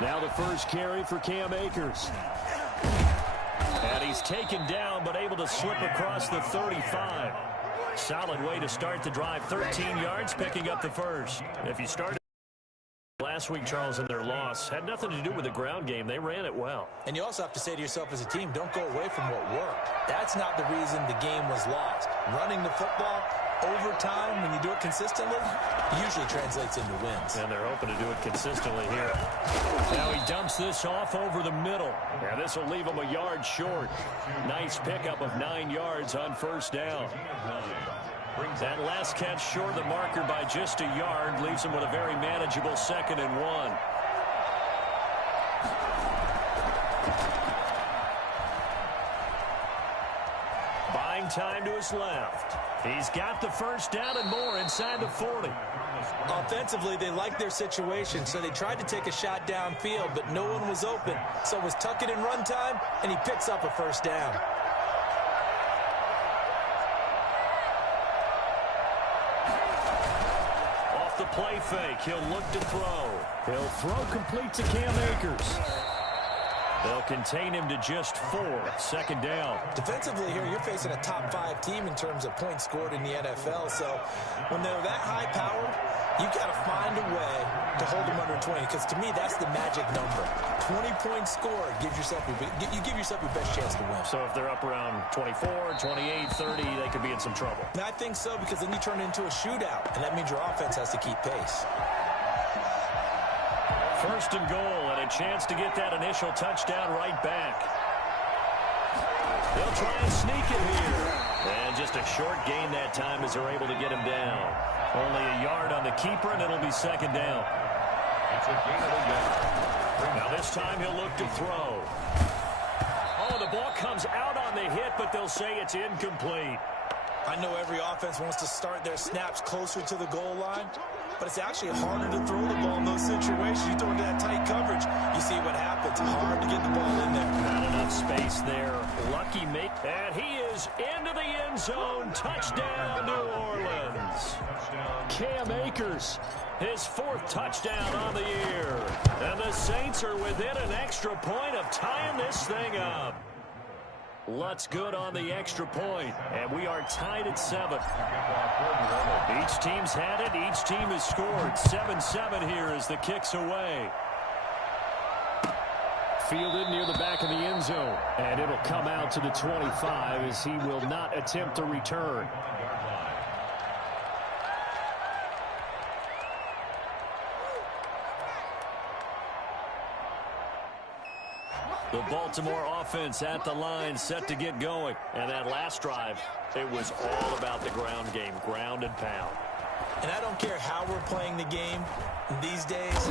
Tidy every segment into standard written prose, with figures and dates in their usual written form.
Now the first carry for Cam Akers. And he's taken down, but able to slip across the 35. Solid way to start the drive. 13 yards, picking up the first. If you started last week, Charles, in their loss, had nothing to do with the ground game. They ran it well. And you also have to say to yourself as a team, don't go away from what worked. That's not the reason the game was lost. Running the football over time, when you do it consistently, usually translates into wins. And they're hoping to do it consistently here. Now he dumps this off over the middle. And this will leave him a yard short. Nice pickup of 9 yards on first down. That last catch short of the marker by just a yard leaves him with a very manageable 2nd and 1. Buying time to his left. He's got the first down and more inside the 40. Offensively, they liked their situation, so they tried to take a shot downfield, but no one was open. So it was tuck it in run time, and he picks up a first down. Off the play fake, he'll look to throw. He'll throw complete to Cam Akers. They'll contain him to just 4. 2nd down. Defensively here, you're facing a top 5 team in terms of points scored in the NFL. So when they're that high powered, you got to find a way to hold them under 20. Because to me, that's the magic number. 20 points scored you give yourself your best chance to win. So if they're up around 24, 28, 30, they could be in some trouble. And I think so, because then you turn it into a shootout, and that means your offense has to keep pace. 1st and goal, and a chance to get that initial touchdown right back. They'll try and sneak it here. And just a short gain that time as they're able to get him down. Only a yard on the keeper, and it'll be 2nd down. Now this time he'll look to throw. Oh, the ball comes out on the hit, but they'll say it's incomplete. I know every offense wants to start their snaps closer to the goal line, but it's actually harder to throw the ball in those situations. You throw into that tight coverage, you see what happens. Hard to get the ball in there. Not enough space there. Lucky make. And he is into the end zone. Touchdown, New Orleans. Cam Akers, his 4th touchdown on the year. And the Saints are within an extra point of tying this thing up. Lutz good on the extra point, and we are tied at 7. Each team's had it. Each team has scored. 7-7 here as the kick's away. Fielded near the back of the end zone, and it'll come out to the 25 as he will not attempt to return. The Baltimore offense at the line, set to get going. And that last drive, it was all about the ground game, ground and pound. And I don't care how we're playing the game these days,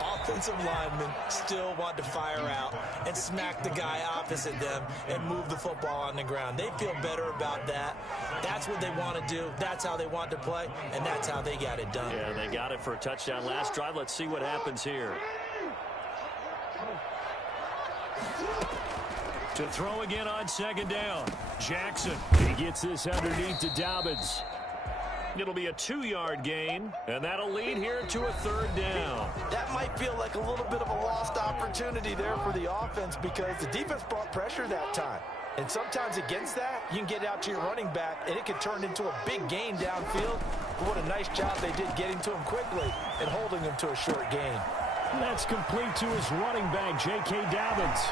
offensive linemen still want to fire out and smack the guy opposite them and move the football on the ground. They feel better about that. That's what they want to do. That's how they want to play, and that's how they got it done. Yeah, they got it for a touchdown last drive. Let's see what happens here. To throw again on 2nd down. Jackson, he gets this underneath to Dobbins. It'll be a 2-yard gain, and that'll lead here to a 3rd down. That might feel like a little bit of a lost opportunity there for the offense because the defense brought pressure that time. And sometimes against that, you can get out to your running back, and it can turn into a big gain downfield. But what a nice job they did getting to him quickly and holding him to a short gain. That's complete to his running back, J.K. Dobbins.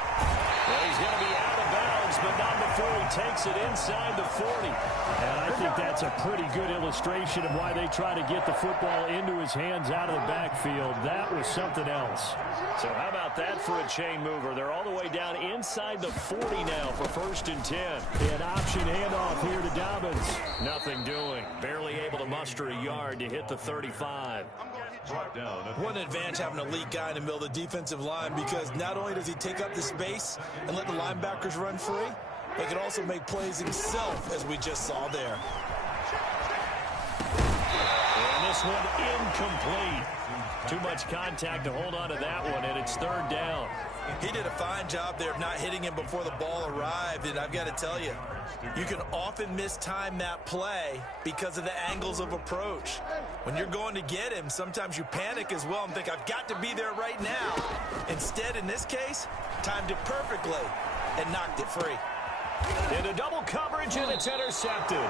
Well, he's going to be out of bounds, but not before he takes it inside the 40. And I think that's a pretty good illustration of why they try to get the football into his hands out of the backfield. That was something else. So how about that for a chain mover? They're all the way down inside the 40 now for 1st and 10. An option handoff here to Dobbins. Nothing doing. Barely able to muster a yard to hit the 35. What an advantage having an elite guy in the middle of the defensive line, because not only does he take up the space and let the linebackers run free, he can also make plays himself, as we just saw there. And this one incomplete. Too much contact to hold on to that one, and it's 3rd down. He did a fine job there of not hitting him before the ball arrived, and I've got to tell you, You can often mistime that play because of the angles of approach. When you're going to get him, sometimes you panic as well and think, I've got to be there right now. Instead, in this case, timed it perfectly and knocked it free. Into double coverage, and it's intercepted.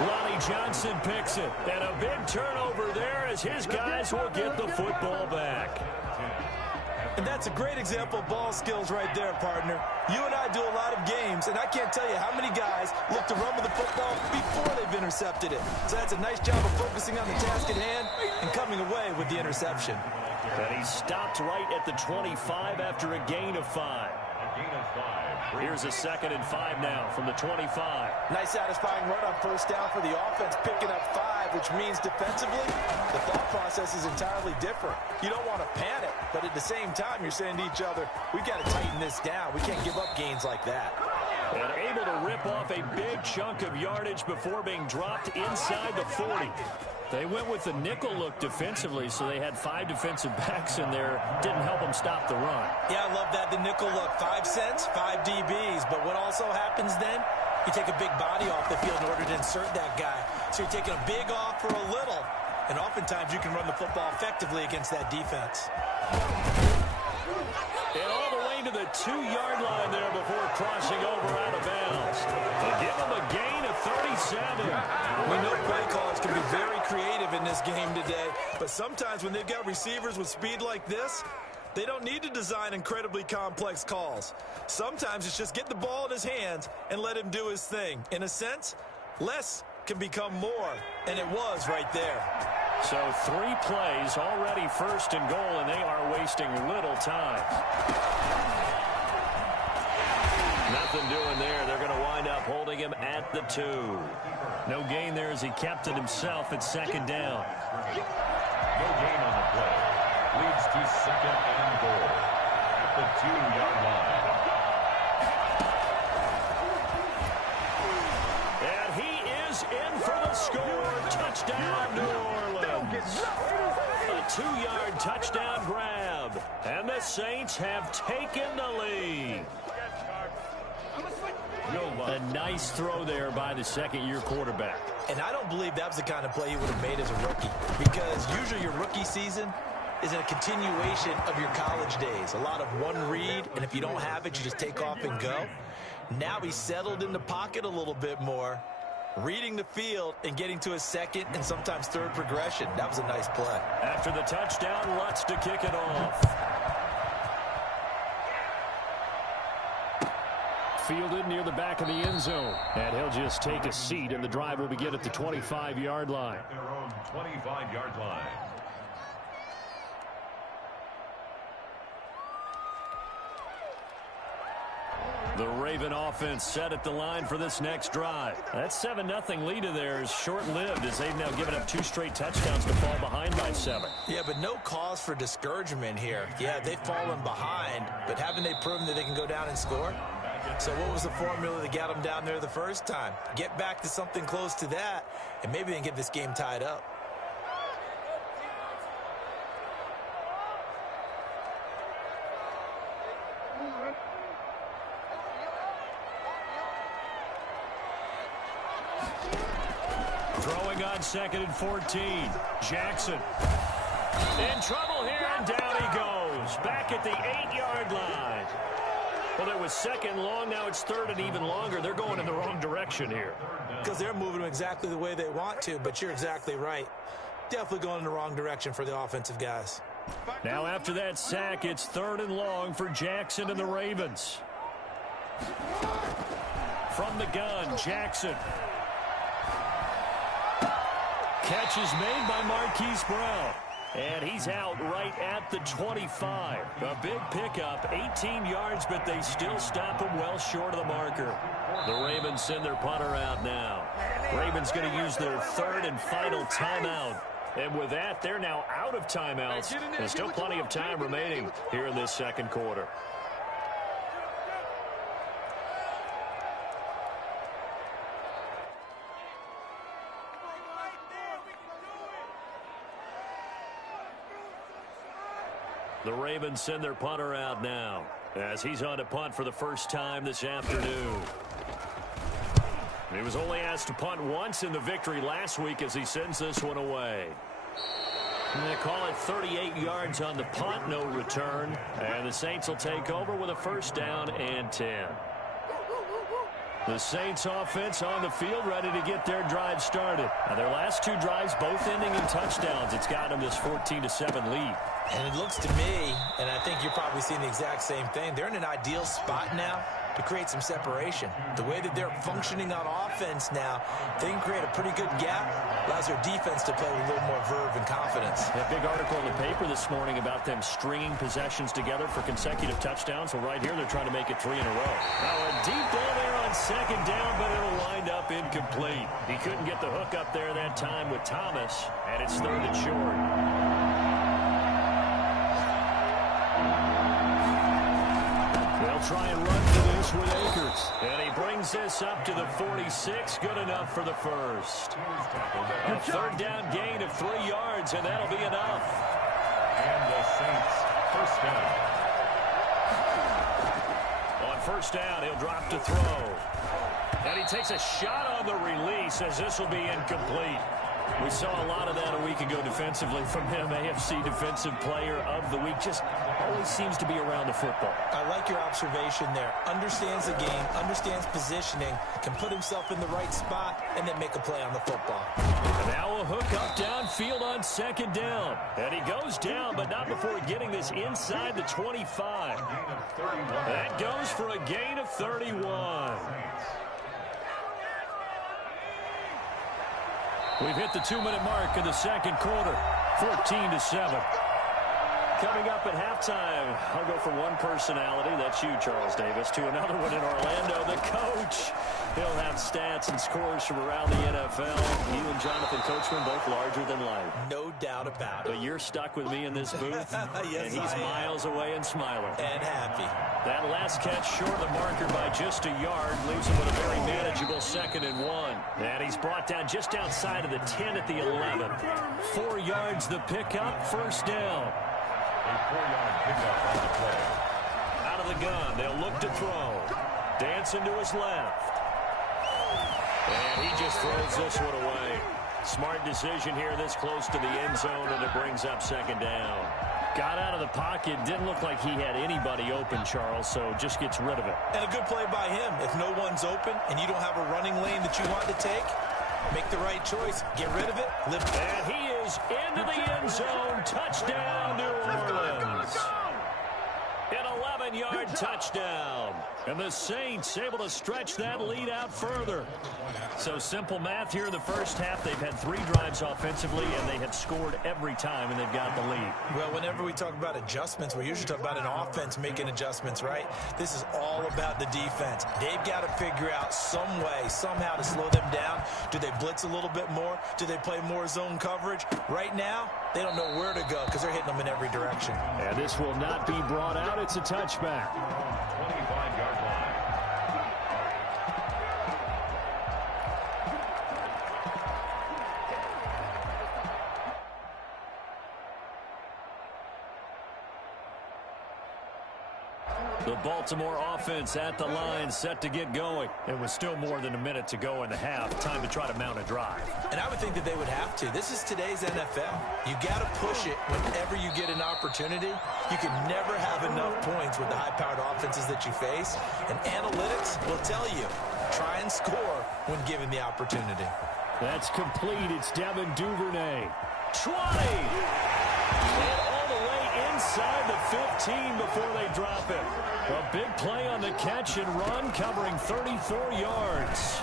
Lonnie Johnson picks it. And a big turnover there as his guys will get the football back. And that's a great example of ball skills right there, partner. You and I do a lot of games, and I can't tell you how many guys look to run with the football before they've intercepted it. So that's a nice job of focusing on the task at hand and coming away with the interception. And he stopped right at the 25 after a gain of 5. Here's a 2nd and 5 now from the 25. Nice satisfying run on first down for the offense, picking up 5, which means defensively, the thought process is entirely different. You don't want to panic, but at the same time, you're saying to each other, we've got to tighten this down. We can't give up gains like that. And able to rip off a big chunk of yardage before being dropped inside the 40. They went with the nickel look defensively, so they had 5 defensive backs in there. Didn't help them stop the run. Yeah, I love that, the nickel look. 5 cents, 5 DBs. But what also happens then, you take a big body off the field in order to insert that guy. So you're taking a big off for a little. And oftentimes you can run the football effectively against that defense. And all the way to the 2-yard line there before crossing over out of bounds. To give them a gain of 37. We know play callers can be very creative in this game today, but sometimes when they've got receivers with speed like this, they don't need to design incredibly complex calls. Sometimes it's just get the ball in his hands and let him do his thing. In a sense, less can become more, and it was right there. So 3 plays, already 1st and goal, and they are wasting little time. Nothing doing there. They're going to wind up holding him at the 2. No gain there as he kept it himself at 2nd down. No gain on the play. Leads to 2nd and goal at the 2-yard line. And he is in for the score. Touchdown, New Orleans. A 2-yard touchdown grab. And the Saints have taken the lead. A nice throw there by the 2nd-year quarterback. And I don't believe that was the kind of play he would have made as a rookie, because usually your rookie season is a continuation of your college days. A lot of one read, and if you don't have it, you just take off and go. Now he's settled in the pocket a little bit more, reading the field and getting to his 2nd and sometimes 3rd progression. That was a nice play. After the touchdown, Lutz to kick it off. Fielded near the back of the end zone. And he'll just take a seat, and the drive will begin at the 25-yard line. At their own 25-yard line. The Raven offense set at the line for this next drive. That 7-0 lead of theirs short-lived as they've now given up 2 straight touchdowns to fall behind by 7. Yeah, but no cause for discouragement here. Yeah, they've fallen behind, but haven't they proven that they can go down and score? So what was the formula that got them down there the first time? Get back to something close to that, and maybe they can get this game tied up. Throwing on 2nd and 14. Jackson. In trouble here, and down he goes. Back at the 8-yard line. Well, it was 2nd long. Now it's 3rd and even longer. They're going in the wrong direction here. Because they're moving them exactly the way they want to, but you're exactly right. Definitely going in the wrong direction for the offensive guys. Now after that sack, it's 3rd and long for Jackson and the Ravens. From the gun, Jackson. Catch is made by Marquise Brown. And he's out right at the 25. A big pickup, 18 yards, but they still stop him well short of the marker. The Ravens send their punter out now. Ravens going to use their 3rd and final timeout. And with that, they're now out of timeouts. There's still plenty of time remaining here in this 2nd quarter. The Ravens send their punter out now as he's on to punt for the first time this afternoon. He was only asked to punt once in the victory last week as he sends this one away. And they call it 38 yards on the punt, no return. And the Saints will take over with a first down and 10. The Saints offense on the field, ready to get their drive started. Now, their last two drives both ending in touchdowns. It's got them this 14-7 lead. And it looks to me, and I think you're probably seeing the exact same thing, they're in an ideal spot now to create some separation. The way that they're functioning on offense now, they can create a pretty good gap, allows their defense to play with a little more verve and confidence. A big article in the paper this morning about them stringing possessions together for consecutive touchdowns. Well, right here, they're trying to make it 3 in a row. Now, a deep ball there on second down, but it'll wind up incomplete. He couldn't get the hook up there that time with Thomas, and it's 3rd and short. They'll try and run for this with Akers. And he brings this up to the 46. Good enough for the first. A third down gain of 3 yards, and that'll be enough. And the Saints first down. On first down, he'll drop to throw. And he takes a shot on the release as this will be incomplete. We saw a lot of that a week ago defensively from him. AFC Defensive Player of the Week. Just always seems to be around the football. I like your observation there. Understands the game, understands positioning, can put himself in the right spot, and then make a play on the football. And now a hook up downfield on second down. And he goes down, but not before getting this inside the 25. That goes for a gain of 31. We've hit the 2-minute mark in the second quarter, 14-7. Coming up at halftime, I'll go from one personality, that's you, Charles Davis, to another one in Orlando, the coach. He'll have stats and scores from around the NFL. You and Jonathan Coachman, both larger than life. No doubt about it. But you're stuck with me in this booth, yes, and he's miles away and smiling. And happy. That last catch short of the marker by just a yard leaves him with a very manageable 2nd and 1. And he's brought down just outside of the 10 at the 11. 4 yards the pickup, first down. A 4-yard pickup on the play. Out of the gun, they'll look to throw. Dancing to his left. And he just throws this one away. Smart decision here this close to the end zone, and it brings up 2nd down. Got out of the pocket. Didn't look like he had anybody open, Charles, so just gets rid of it. And a good play by him. If no one's open and you don't have a running lane that you want to take, make the right choice. Get rid of it. And he is into the end zone. Touchdown, New Orleans. An 11-yard touchdown. And the Saints able to stretch that lead out further. So simple math here in the first half. They've had 3 drives offensively, and they have scored every time, and they've got the lead. Well, whenever we talk about adjustments, we usually talk about an offense making adjustments, right? This is all about the defense. They've got to figure out some way, somehow to slow them down. Do they blitz a little bit more? Do they play more zone coverage? Right now, they don't know where to go because they're hitting them in every direction. And this will not be brought out. It's a touchback. 25-yard line. The Baltimore offense at the line, set to get going. It was still more than a minute to go in the half. Time to try to mount a drive. And I would think that they would have to. This is today's NFL. You got to push it whenever you get an opportunity. You can never have enough points with the high-powered offenses that you face. And analytics will tell you, try and score when given the opportunity. That's complete. It's Devin Duvernay. 20! And all the way inside the 15 before they drop it. A big play on the catch and run, covering 34 yards.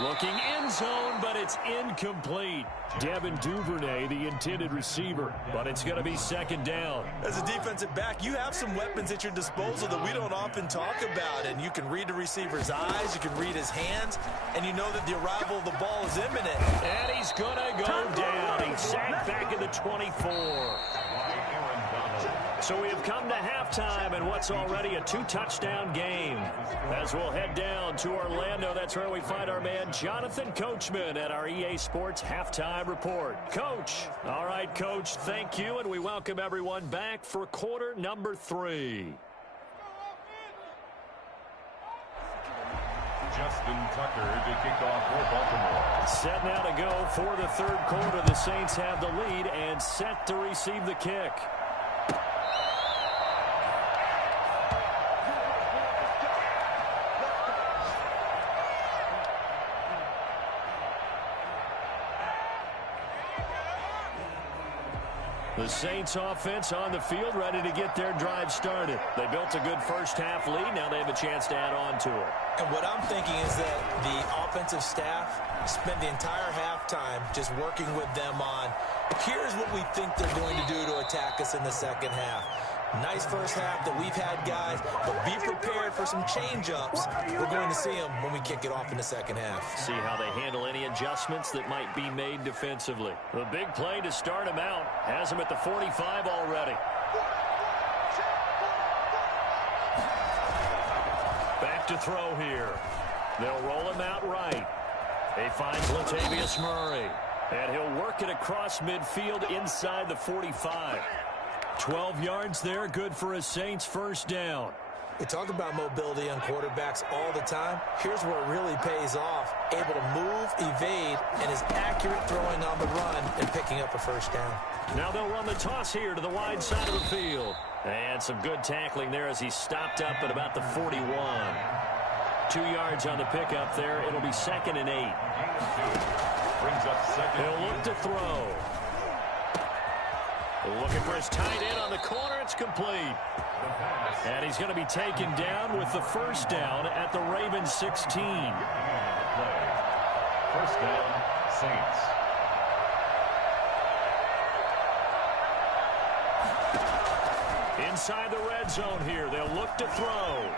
Looking end zone, but it's incomplete. Devin Duvernay, the intended receiver, but it's going to be 2nd down. As a defensive back, you have some weapons at your disposal that we don't often talk about, and you can read the receiver's eyes, you can read his hands, and you know that the arrival of the ball is imminent. And he's going to go down. He's sacked back at the 24. So we have come to halftime in what's already a 2-touchdown game. As we'll head down to Orlando, that's where we find our man Jonathan Coachman at our EA Sports Halftime Report. Coach. All right, Coach, thank you, and we welcome everyone back for quarter number 3. Justin Tucker to kick off for Baltimore. Set now to go for the third quarter. The Saints have the lead and set to receive the kick. The Saints offense on the field, ready to get their drive started. They built a good first half lead. Now they have a chance to add on to it. And what I'm thinking is that the offensive staff spent the entire halftime just working with them on, here's what we think they're going to do to attack us in the second half. Nice first half that we've had, guys, but be prepared for some change-ups. We're going to see them when we kick it off in the second half. See how they handle any adjustments that might be made defensively. The big play to start him out has him at the 45 already. Back to throw here. They'll roll him out right. He finds Latavius Murray, and he'll work it across midfield inside the 45. 12 yards there, good for a Saints first down. We talk about mobility on quarterbacks all the time. Here's where it really pays off. Able to move, evade, and is accurate throwing on the run and picking up a first down. Now they'll run the toss here to the wide side of the field. And some good tackling there as he stopped up at about the 41. 2 yards on the pickup there. It'll be 2nd and 8. Brings up second. He'll look to throw. Looking for his tight end on the corner. It's complete. And he's going to be taken down with the first down at the Ravens 16. First down, Saints. Inside the red zone here. They'll look to throw.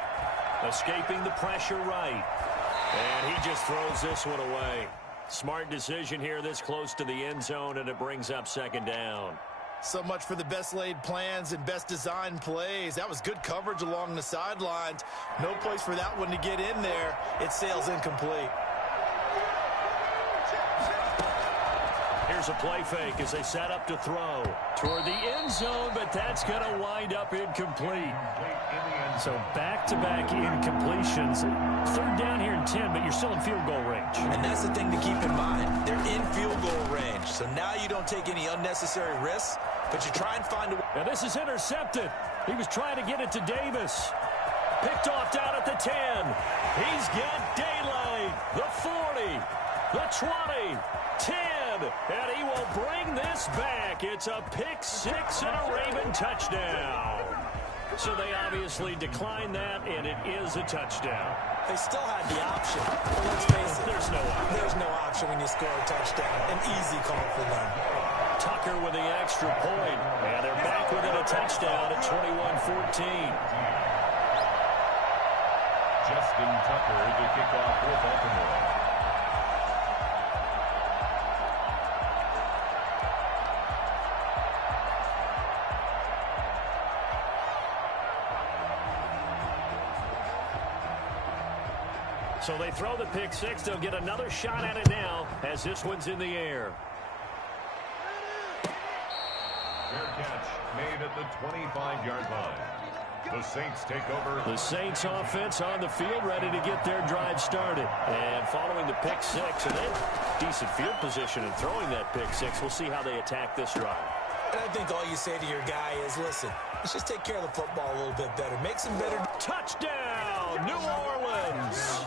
Escaping the pressure right. And he just throws this one away. Smart decision here this close to the end zone, and it brings up 2nd down. So much for the best laid plans and best designed plays. That was good coverage along the sidelines. No place for that one to get in there. It sails incomplete. Here's a play fake as they set up to throw toward the end zone, but that's going to wind up incomplete. So back-to-back incompletions. 3rd down here and 10, but you're still in field goal range. And that's the thing to keep in mind. They're in field goal range. So now you don't take any unnecessary risks, but you try and find a way. Now this is intercepted. He was trying to get it to Davis. Picked off down at the 10. He's got daylight. The 40. The 20. 10. And he will bring this back. It's a pick 6 and a Raven touchdown. So they obviously declined that, and it is a touchdown. They still had the option. But let's face it. There's no option. There's no option when you score a touchdown. An easy call for them. Tucker with the extra point. And they're back within a touchdown at 21-14. Justin Tucker to kick off for Baltimore. So they throw the pick 6. They'll get another shot at it now as this one's in the air. Fair catch made at the 25-yard line. The Saints take over. The Saints offense on the field, ready to get their drive started. And following the pick 6, and then decent field position and throwing that pick 6. We'll see how they attack this drive. And I think all you say to your guy is, listen, let's just take care of the football a little bit better. Make some better. Touchdown, New Orleans.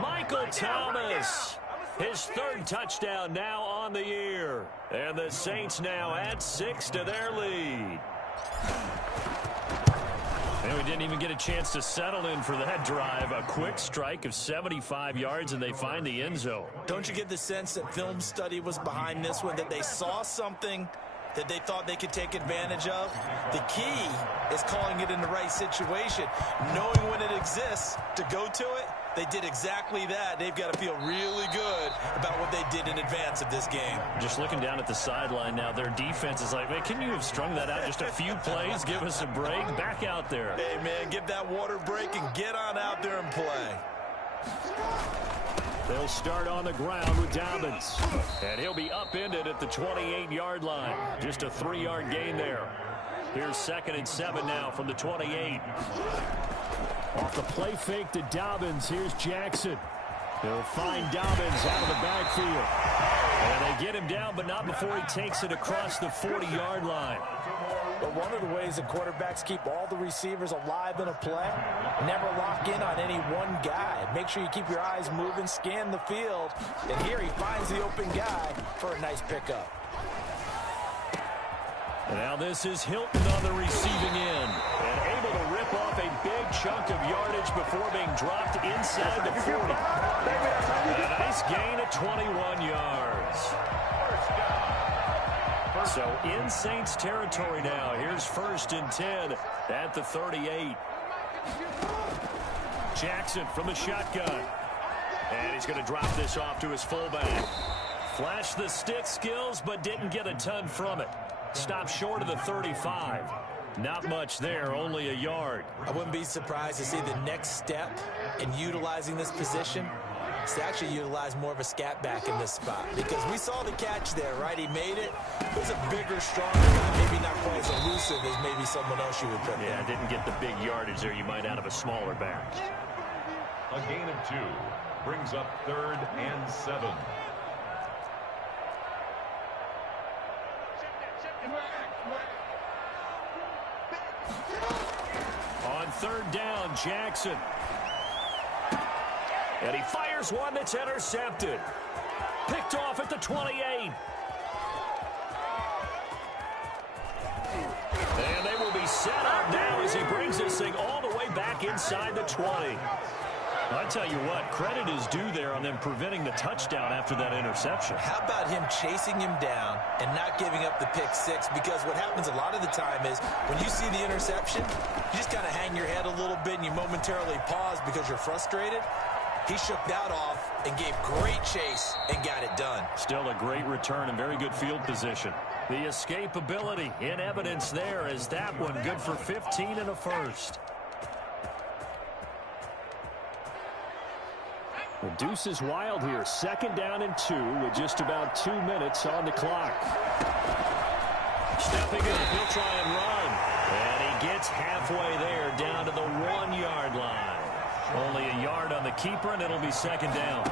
Michael Thomas. His 3rd touchdown now on the year. And the Saints now add 6 to their lead. And we didn't even get a chance to settle in for that drive. A quick strike of 75 yards, and they find the end zone. Don't you get the sense that film study was behind this one, that they saw something that they thought they could take advantage of? The key is calling it in the right situation, knowing when it exists to go to it. They did exactly that. They've got to feel really good about what they did in advance of this game. Just looking down at the sideline now, their defense is like, man, can you have strung that out just a few plays? Give us a break. Back out there. Hey, man, give that water break and get on out there and play. They'll start on the ground with Dobbins. And he'll be upended at the 28-yard line. Just a 3-yard gain there. Here's 2nd and 7 now from the 28. Off the play fake to Dobbins. Here's Jackson. He'll find Dobbins out of the backfield. And they get him down, but not before he takes it across the 40-yard line. But one of the ways that quarterbacks keep all the receivers alive in a play, never lock in on any one guy. Make sure you keep your eyes moving, scan the field. And here he finds the open guy for a nice pickup. And now this is Hilton on the receiving end. And able to rip off a big chunk of yardage before being dropped inside the 40. And a nice gain of 21 yards. So in Saints territory now. Here's 1st and 10 at the 38. Jackson from the shotgun. And he's going to drop this off to his fullback. Flashed the stick skills, but didn't get a ton from it. Stopped short of the 35. Not much there, only a yard. I wouldn't be surprised to see the next step in utilizing this position is to actually utilize more of a scat back in this spot. Because we saw the catch there, right? He made it. It was a bigger, stronger guy, maybe not quite as elusive as maybe someone else you would put there. Yeah, didn't get the big yardage there you might out of a smaller back. A gain of 2 brings up 3rd and 7. On 3rd down, Jackson. And he fires one that's intercepted. Picked off at the 28. And they will be set up now as he brings this thing all the way back inside the 20. I tell you what, credit is due there on them preventing the touchdown after that interception. How about him chasing him down and not giving up the pick six? Because what happens a lot of the time is when you see the interception, you just kind of hang your head a little bit and you momentarily pause because you're frustrated. He shook that off and gave great chase and got it done. Still a great return and very good field position. The escapability in evidence there as that one good for 15 and a first. The deuce is wild here. 2nd down and 2 with just about 2 minutes on the clock. Stepping in, he'll try and run. And he gets halfway there down to the 1-yard line. Only a yard on the keeper, and it'll be 2nd down.